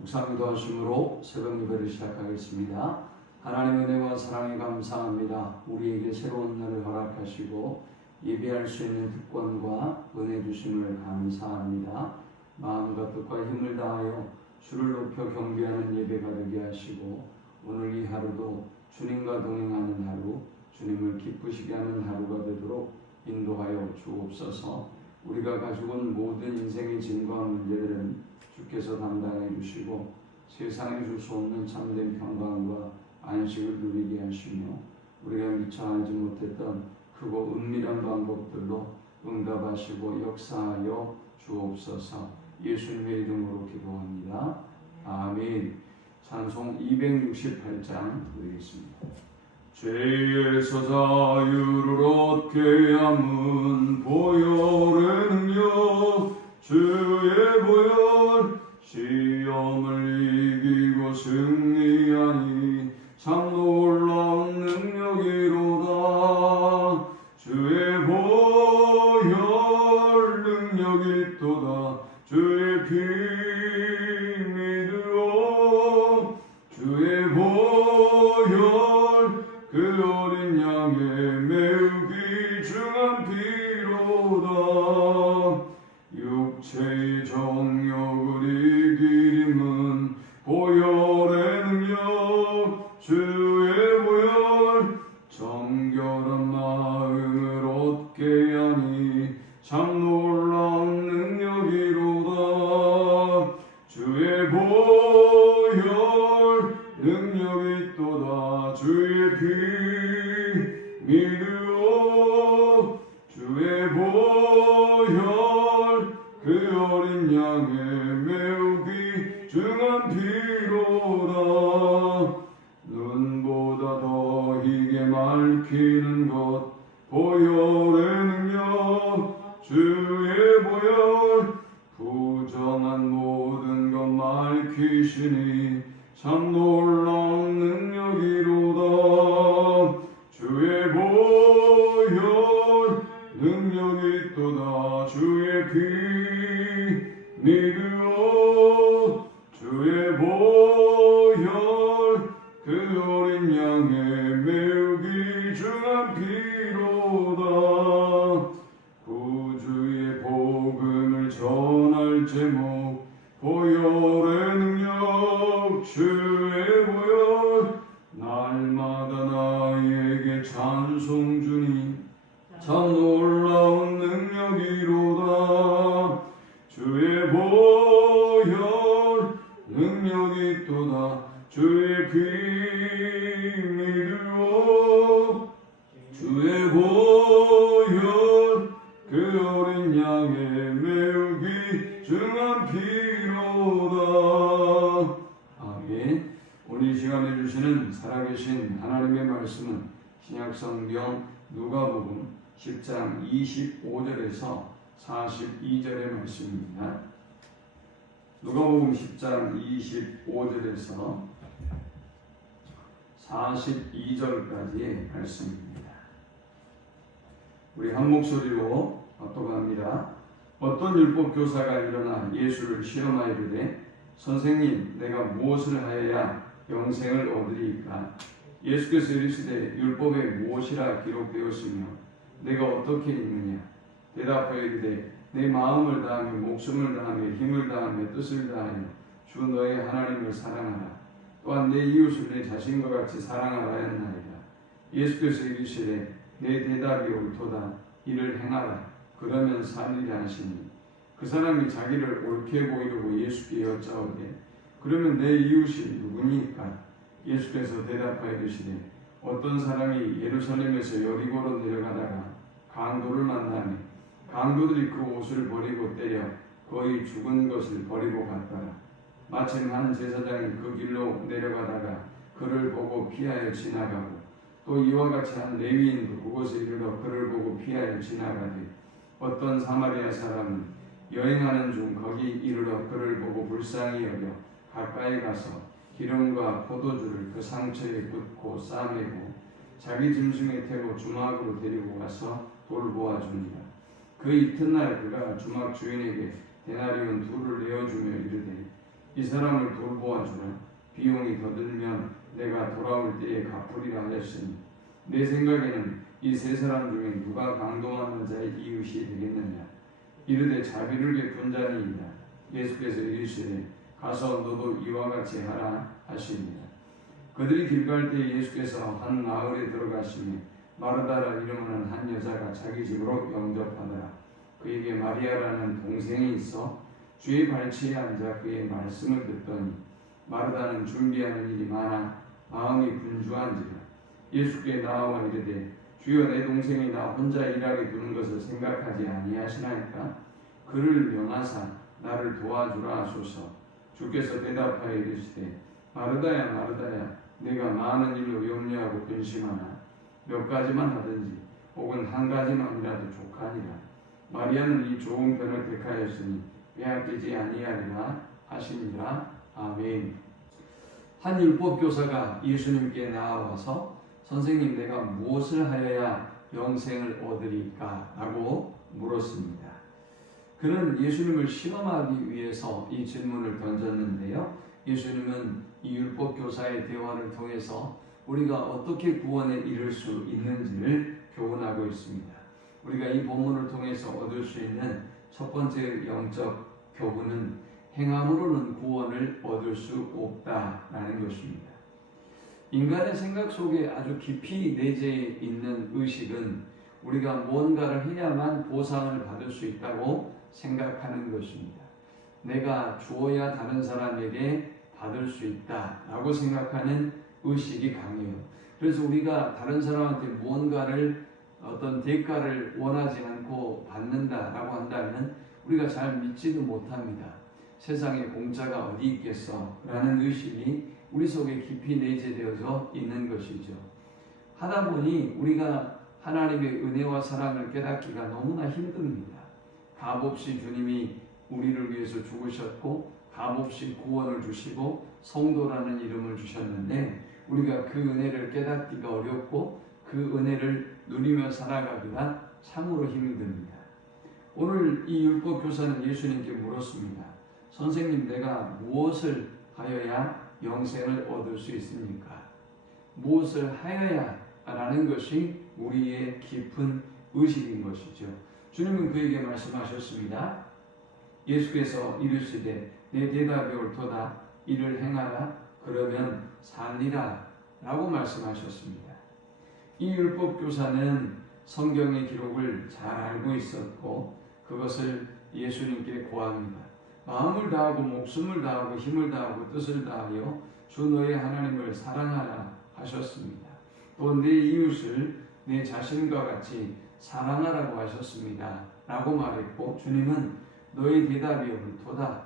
묵상 기도하심으로 새벽 예배를 시작하겠습니다. 하나님의 은혜와 사랑에 감사합니다. 우리에게 새로운 날을 허락하시고 예배할 수 있는 특권과 은혜 주심을 감사합니다. 마음과 뜻과 힘을 다하여 주를 높여 경배하는 예배가 되게 하시고 오늘 이 하루도 주님과 동행하는 하루, 주님을 기쁘시게 하는 하루가 되도록 인도하여 주옵소서. 우리가 가지고 온 모든 인생의 짐과 문제들은 주께서 담당해 주시고 세상에 줄 수 없는 참된 평강과 안식을 누리게 하시며 우리가 미처 알지 못했던 크고 은밀한 방법들로 응답하시고 역사하여 주옵소서. 예수님의 이름으로 기도합니다. 아멘. 찬송 268장 드리겠습니다. 죄에서 자유를 얻게 함은 보혈의 능력, 주의 보혈, 시험을 이기고 승리하니 참 놀라운 능력이로다. 주의 보혈 능력이 있도다. 주의 피 믿으오. 주의 보혈 그 어린 양의 매우 귀중한 피로다. 육체의 정욕을 이길 힘은 보혈의 능력, 주의 보혈, 정결한 마음을 얻게 하니 참 놀라운 능력이로다. 주의 보혈 능력이 있도다. 주의 피 믿으오. 주의 보혈 그 어린 양의 매우 귀중한 피로다. 눈보다 더 희게 맑히는 것 보혈의 능력, 주의 보혈, 부정한 모든 것 맑히시니 참 놀라운 능력이로다. 주의 보혈 능력이 있도다. 주의 피 믿으오. 주의 보혈 그 어린 양의 매우 귀중한 피로다. 구주의 복음을 전할 제목 보혈의 능력, 주의 보혈, 날마다 나에게 찬송 주니 참 놀라운 능력이로다. 주의 보혈 능력이 있도다. 주의 피 믿으오. 주의 보혈 그 어린 양의 매우 귀중한 피로다. 아멘. 오늘 이 시간에 주시는 살아계신 하나님의 말씀은 신약성경 누가복음 10장 25절에서 42절의 말씀입니다. 누가복음 10장 25절에서 42절까지의 말씀입니다. 우리 한 목소리로 합독합니다. 어떤 율법 교사가 일어나 예수를 시험하여 이르되 선생님, 내가 무엇을 하여야 영생을 얻으리이까? 예수께서 이르시되 율법에 무엇이라 기록되었으며 내가 어떻게 읽느냐? 대답하여 이르되 내 마음을 다하며 목숨을 다하며 힘을 다하며 뜻을 다하여 주 너의 하나님을 사랑하라. 또한 내 이웃을 내 자신과 같이 사랑하라 했나이다. 예수께서 이르시되 내 대답이 옳도다. 이를 행하라. 그러면 살리라 하시니 그 사람이 자기를 옳게 보이려고 예수께 여짜오되 그러면 내 이웃이 누구니까? 예수께서 대답하여 이르시되 어떤 사람이 예루살렘에서 여리고로 내려가다가 강도를 만나니 강도들이 그 옷을 버리고 때려 거의 죽은 것을 버리고 갔더라. 마침 한 제사장이 그 길로 내려가다가 그를 보고 피하여 지나가고 또 이와 같이 한 레위인도 그곳에 이르러 그를 보고 피하여 지나가되 어떤 사마리아 사람은 여행하는 중 거기 이르러 그를 보고 불쌍히 여겨 가까이 가서 기름과 포도주를 그 상처에 붓고 싸매고 자기 짐승에 태워 주막으로 데리고 가서 돌보아 줍니다. 그 이튿날 그가 주막 주인에게 데나리온 2를 내어주며 이르되 이 사람을 돌보아주라. 비용이 더 들면 내가 돌아올 때에 갚으리라 하였으니 내 생각에는 이 세 사람 중에 누가 강동하는 자의 이웃이 되겠느냐. 이르되 자비를 베푼 자니이다. 예수께서 이르시되 가서 너도 이와 같이 하라 하시니라. 그들이 길 갈 때 예수께서 한 마을에 들어가시니 마르다라 이름하는 한 여자가 자기 집으로 영접하더라. 그에게 마리아라는 동생이 있어 주의 발치에 앉아 그의 말씀을 듣더니 마르다는 준비하는 일이 많아 마음이 분주한지라. 예수께 나와 이르되 주여 내 동생이 나 혼자 일하게 두는 것을 생각하지 아니하시나이까. 그를 명하사 나를 도와주라 하소서. 주께서 대답하여 이르시되 마르다야 마르다야 내가 많은 일로 염려하고 근심하나 몇 가지만 하든지 혹은 한 가지만이라도 족하니라. 마리아는 이 좋은 편을 택하였으니 빼앗기지 아니하리라 하시니라. 아멘. 한 율법교사가 예수님께 나와서 선생님 내가 무엇을 하여야 영생을 얻으리까? 라고 물었습니다. 그는 예수님을 시험하기 위해서 이 질문을 던졌는데요. 예수님은 이 율법교사의 대화를 통해서 우리가 어떻게 구원에 이를 수 있는지를 교훈하고 있습니다. 우리가 이 본문을 통해서 얻을 수 있는 첫 번째 영적 교훈은 행함으로는 구원을 얻을 수 없다라는 것입니다. 인간의 생각 속에 아주 깊이 내재해 있는 의식은 우리가 무언가를 해야만 보상을 받을 수 있다고 생각하는 것입니다. 내가 주어야 다른 사람에게 받을 수 있다라고 생각하는 의식이 강해요. 그래서 우리가 다른 사람한테 무언가를 어떤 대가를 원하지 않고 받는다라고 한다면 우리가 잘 믿지도 못합니다. 세상에 공짜가 어디 있겠어? 라는 의식이 우리 속에 깊이 내재되어져 있는 것이죠. 하다 보니 우리가 하나님의 은혜와 사랑을 깨닫기가 너무나 힘듭니다. 값없이 주님이 우리를 위해서 죽으셨고 값없이 구원을 주시고 성도라는 이름을 주셨는데 우리가 그 은혜를 깨닫기가 어렵고 그 은혜를 누리며 살아가기가 참으로 힘듭니다. 오늘 이 율법교사는 예수님께 물었습니다. 선생님 내가 무엇을 하여야 영생을 얻을 수 있습니까? 무엇을 하여야 라는 것이 우리의 깊은 의식인 것이죠. 주님은 그에게 말씀하셨습니다. 예수께서 이르시되 내 대답이 옳도다. 이를 행하라. 그러면 살리라. 라고 말씀하셨습니다. 이 율법교사는 성경의 기록을 잘 알고 있었고 그것을 예수님께 고합니다. 마음을 다하고 목숨을 다하고 힘을 다하고 뜻을 다하여 주 너의 하나님을 사랑하라 하셨습니다. 또 내 이웃을 내 자신과 같이 사랑하라고 하셨습니다. 라고 말했고 주님은 너의 대답이 옳도다.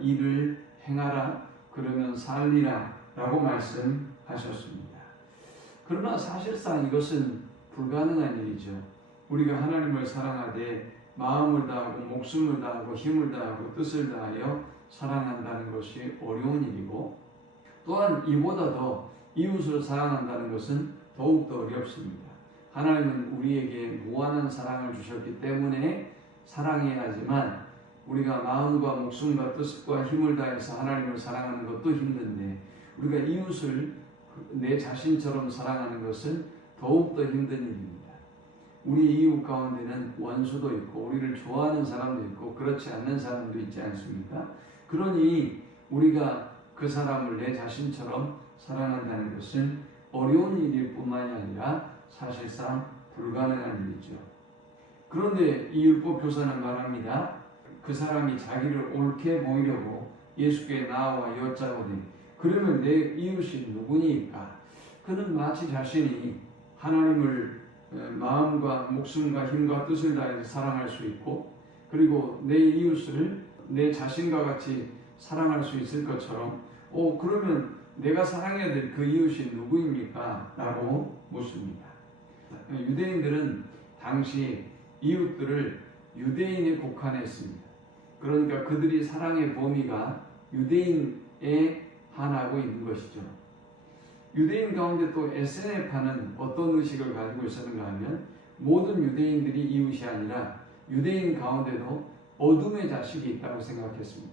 이를 행하라. 그러면 살리라. 라고 말씀하셨습니다. 그러나 사실상 이것은 불가능한 일이죠. 우리가 하나님을 사랑하되 마음을 다하고 목숨을 다하고 힘을 다하고 뜻을 다하여 사랑한다는 것이 어려운 일이고 또한 이보다 더 이웃을 사랑한다는 것은 더욱더 어렵습니다. 하나님은 우리에게 무한한 사랑을 주셨기 때문에 사랑해야 하지만 우리가 마음과 목숨과 뜻과 힘을 다해서 하나님을 사랑하는 것도 힘든데 우리가 이웃을 내 자신처럼 사랑하는 것은 더욱더 힘든 일입니다. 우리 이웃 가운데는 원수도 있고 우리를 좋아하는 사람도 있고 그렇지 않는 사람도 있지 않습니까? 그러니 우리가 그 사람을 내 자신처럼 사랑한다는 것은 어려운 일일 뿐만이 아니라 사실상 불가능한 일이죠. 그런데 이 율법교사는 말합니다. 그 사람이 자기를 옳게 보이려고 예수께 나와 여짜오되 그러면 내 이웃이 누구니까? 그는 마치 자신이 하나님을 마음과 목숨과 힘과 뜻을 다해서 사랑할 수 있고 그리고 내 이웃을 내 자신과 같이 사랑할 수 있을 것처럼 그러면 내가 사랑해야 될 그 이웃이 누구입니까? 라고 묻습니다. 유대인들은 당시 이웃들을 유대인에 국한했습니다. 그러니까 그들이 사랑의 범위가 유대인에 한하고 있는 것이죠. 유대인 가운데 또 에세네파는 어떤 의식을 가지고 있었는가 하면 모든 유대인들이 이웃이 아니라 유대인 가운데도 어둠의 자식이 있다고 생각했습니다.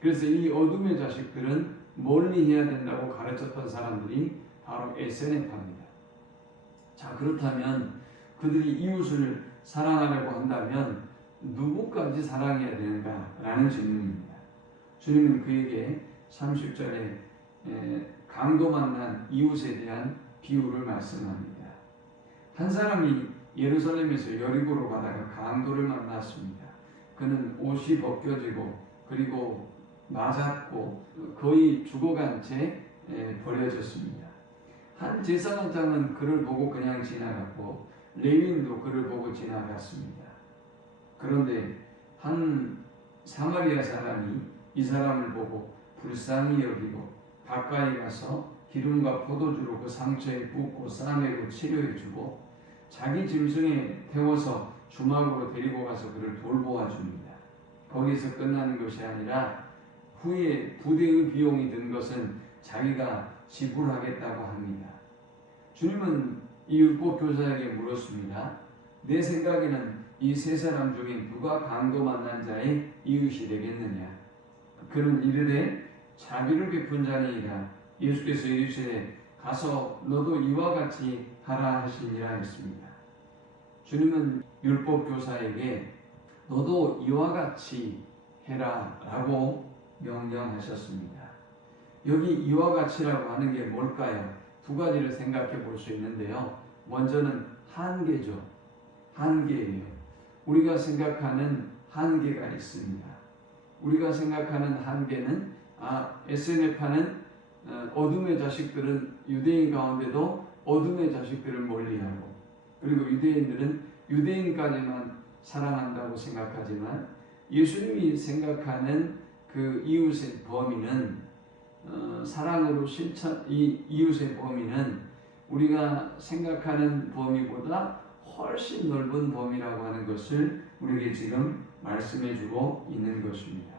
그래서 이 어둠의 자식들은 멀리 해야 된다고 가르쳤던 사람들이 바로 에세네파입니다. 자, 그렇다면 그들이 이웃을 사랑하려고 한다면 누구까지 사랑해야 되는가라는 질문입니다. 주님은 그에게 30절에 강도 만난 이웃에 대한 비유를 말씀합니다. 한 사람이 예루살렘에서 여리고로 가다가 강도를 만났습니다. 그는 옷이 벗겨지고 그리고 맞았고 거의 죽어간 채 버려졌습니다. 한 제사장은 그를 보고 그냥 지나갔고 레위인도 그를 보고 지나갔습니다. 그런데 한 사마리아 사람이 이 사람을 보고 불쌍히 여기고 가까이 가서 기름과 포도주로 그 상처에 붓고 싸매고 치료해주고 자기 짐승에 태워서 주막으로 데리고 가서 그를 돌보아 줍니다. 거기서 끝나는 것이 아니라 후에 부대의 비용이 든 것은 자기가 지불하겠다고 합니다. 주님은 이 율법 교사에게 물었습니다. 내 생각에는 이 세 사람 중에 누가 강도 만난 자의 이웃이 되겠느냐? 그는 이르되 자비를 베푼 자니이다. 예수께서 이르시되 가서 너도 이와 같이 하라 하시니라 했습니다. 주님은 율법 교사에게 너도 이와 같이 해라 라고 명령하셨습니다. 여기 이와 같이라고 하는 게 뭘까요? 두 가지를 생각해 볼 수 있는데요. 먼저는 한계죠. 한계예요. 우리가 생각하는 한계가 있습니다. 우리가 생각하는 한계는 SNF파는 어둠의 자식들은 유대인 가운데도 어둠의 자식들을 멀리하고 그리고 유대인들은 유대인까지만 사랑한다고 생각하지만 예수님이 생각하는 그 이웃의 범위는 사랑으로 이 이웃의 범위는 우리가 생각하는 범위보다 훨씬 넓은 범위라고 하는 것을 우리에게 지금 말씀해주고 있는 것입니다.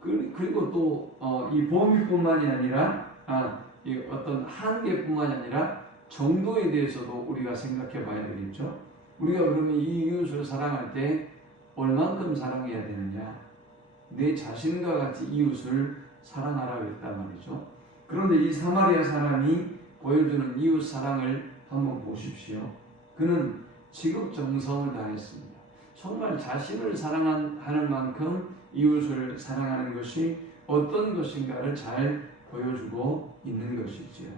그리고 또 이 범위뿐만이 아니라 이 어떤 한계뿐만이 아니라 정도에 대해서도 우리가 생각해 봐야 되겠죠. 우리가 그러면 이 이웃을 사랑할 때 얼만큼 사랑해야 되느냐? 내 자신과 같이 이웃을 사랑하라고 했단 말이죠. 그런데 이 사마리아 사람이 보여주는 이웃 사랑을 한번 보십시오. 그는 지극정성을 다했습니다. 정말 자신을 사랑하는 만큼 이웃을 사랑하는 것이 어떤 것인가를 잘 보여주고 있는 것이지요.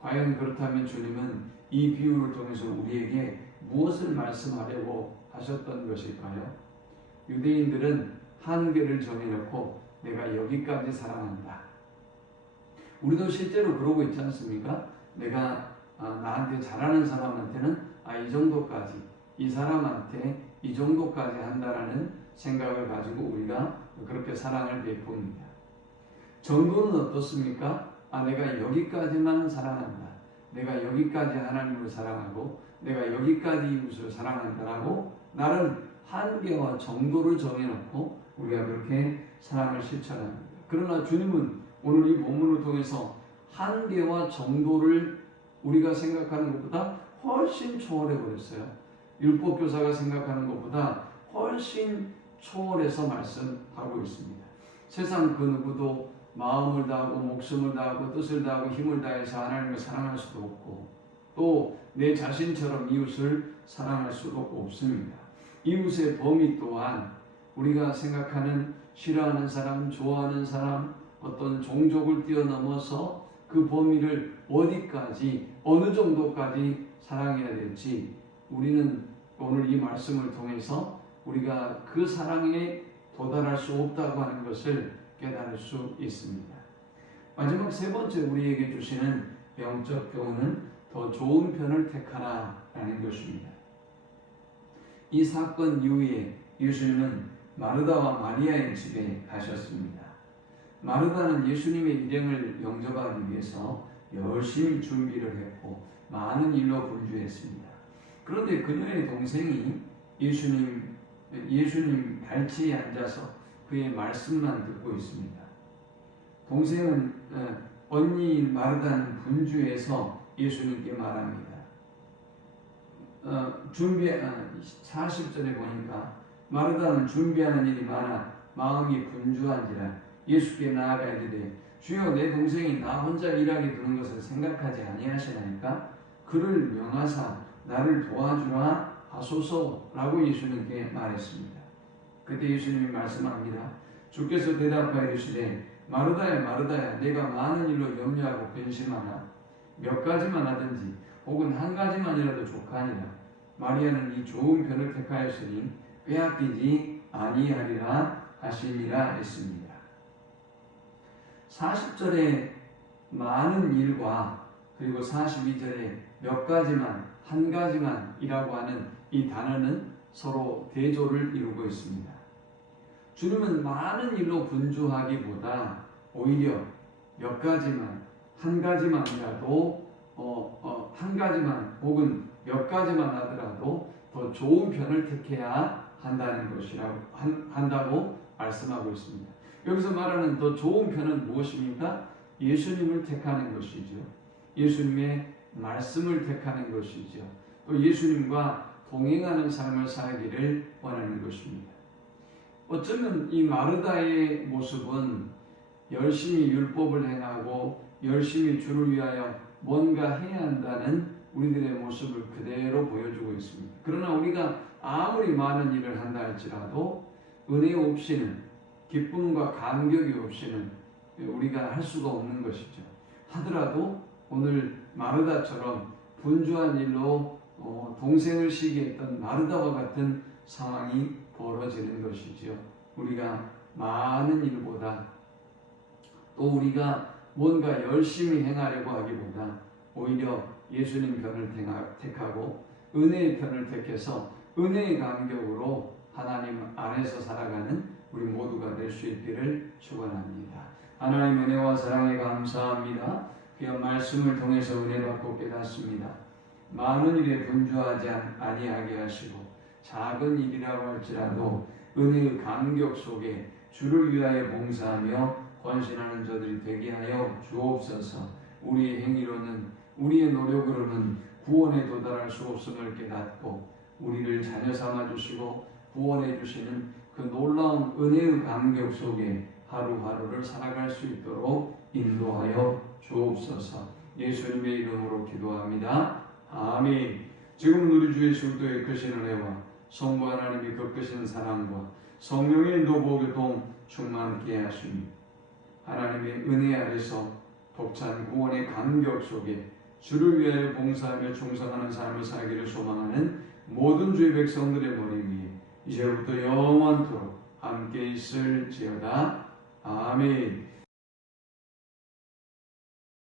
과연 그렇다면 주님은 이 비유를 통해서 우리에게 무엇을 말씀하려고 하셨던 것일까요? 유대인들은 한계를 정해놓고 내가 여기까지 사랑한다. 우리도 실제로 그러고 있지 않습니까? 내가 나한테 잘하는 사람한테는 이 정도까지, 이 사람한테 이 정도까지 한다라는 생각을 가지고 우리가 그렇게 사랑을 베풉니다. 정도는 어떻습니까? 내가 여기까지만 사랑한다. 내가 여기까지 하나님을 사랑하고 내가 여기까지 이웃을 사랑한다라고 나름 한계와 정도를 정해놓고 우리가 그렇게 사랑을 실천합니다. 그러나 주님은 오늘 이 본문을 통해서 한계와 정도를 우리가 생각하는 것보다 훨씬 초월해 버렸어요. 율법 교사가 생각하는 것보다 훨씬 초월해서 말씀하고 있습니다. 세상 그 누구도 마음을 다하고 목숨을 다하고 뜻을 다하고 힘을 다해서 하나님을 사랑할 수도 없고 또 내 자신처럼 이웃을 사랑할 수도 없습니다. 이웃의 범위 또한 우리가 생각하는 싫어하는 사람, 좋아하는 사람, 어떤 종족을 뛰어넘어서 그 범위를 어디까지, 어느 정도까지 사랑해야 될지 우리는 오늘 이 말씀을 통해서 우리가 그 사랑에 도달할 수 없다고 하는 것을 깨달을 수 있습니다. 마지막 세 번째 우리에게 주시는 영적 교훈은 더 좋은 편을 택하라라는 것입니다. 이 사건 이후에 예수님은 마르다와 마리아의 집에 가셨습니다. 마르다는 예수님의 일행을 영접하기 위해서 열심히 준비를 했고 많은 일로 분주했습니다. 그런데 그녀의 동생이 예수님 발치에 앉아서 그의 말씀만 듣고 있습니다. 동생은 언니인 마르다는 분주해서 예수님께 말합니다. 40절에 보니까 마르다는 준비하는 일이 많아 마음이 분주한지라 예수께 나아가야 되되 주여 내 동생이 나 혼자 일하게 두는 것을 생각하지 아니하시나이까 그를 명하사 나를 도와주라 하소서라고 예수님께 말했습니다. 그때 예수님이 말씀합니다. 주께서 대답하여 이르시되 마르다야 마르다야 내가 많은 일로 염려하고 근심하나 몇 가지만 하든지 혹은 한 가지만이라도 족하니라. 마리아는 이 좋은 편을 택하였으니 빼앗기지 아니하리라 하시니라 했습니다. 40절에 많은 일과 그리고 42절에 몇 가지만 한 가지만이라고 하는 이 단어는 서로 대조를 이루고 있습니다. 주님은 많은 일로 분주하기보다 오히려 몇 가지만 한 가지만이라도 한 가지만 혹은 몇 가지만 하더라도 더 좋은 편을 택해야 한다고 말씀하고 있습니다. 여기서 말하는 더 좋은 편은 무엇입니까? 예수님을 택하는 것이죠. 예수님의 말씀을 택하는 것이죠. 또 예수님과 동행하는 삶을 살기를 원하는 것입니다. 어쩌면 이 마르다의 모습은 열심히 율법을 행하고 열심히 주를 위하여 뭔가 해야 한다는 우리들의 모습을 그대로 보여주고 있습니다. 그러나 우리가 아무리 많은 일을 한다 할지라도 은혜 없이는 기쁨과 감격이 없이는 우리가 할 수가 없는 것이죠. 하더라도 오늘 마르다처럼 분주한 일로 동생을 시기했던 마르다와 같은 상황이 벌어지는 것이죠. 우리가 많은 일보다 또 우리가 뭔가 열심히 행하려고 하기보다 오히려 예수님 편을 택하고 은혜의 편을 택해서 은혜의 감격으로 하나님 안에서 살아가는 우리 모두가 될 수 있기를 축원합니다. 하나님 은혜와 사랑에 감사합니다. 그의 말씀을 통해서 은혜 받고 깨닫습니다. 많은 일에 분주하지 아니하게 하시고 작은 일이라고 할지라도 은혜의 감격 속에 주를 위하여 봉사하며 헌신하는 저들이 되게 하여 주옵소서. 우리의 행위로는 우리의 노력으로는 구원에 도달할 수 없음을 깨닫고 우리를 자녀 삼아 주시고 구원해 주시는 그 놀라운 은혜의 감격 속에 하루하루를 살아갈 수 있도록 인도하여 주옵소서. 예수님의 이름으로 기도합니다. 아멘. 지금 우리 주 예수 그리스도의 크신 은혜와 성부 하나님의 그 크신 사랑과 성령의 인도 보교통 충만케 하시니 하나님의 은혜 아래서 독찬 구원의 감격 속에 주를 위하여 봉사하며 충성하는 삶을 살기를 소망하는 모든 주의 백성들의 머리 위에 이제부터 영원토록 함께 있을지어다. 아멘.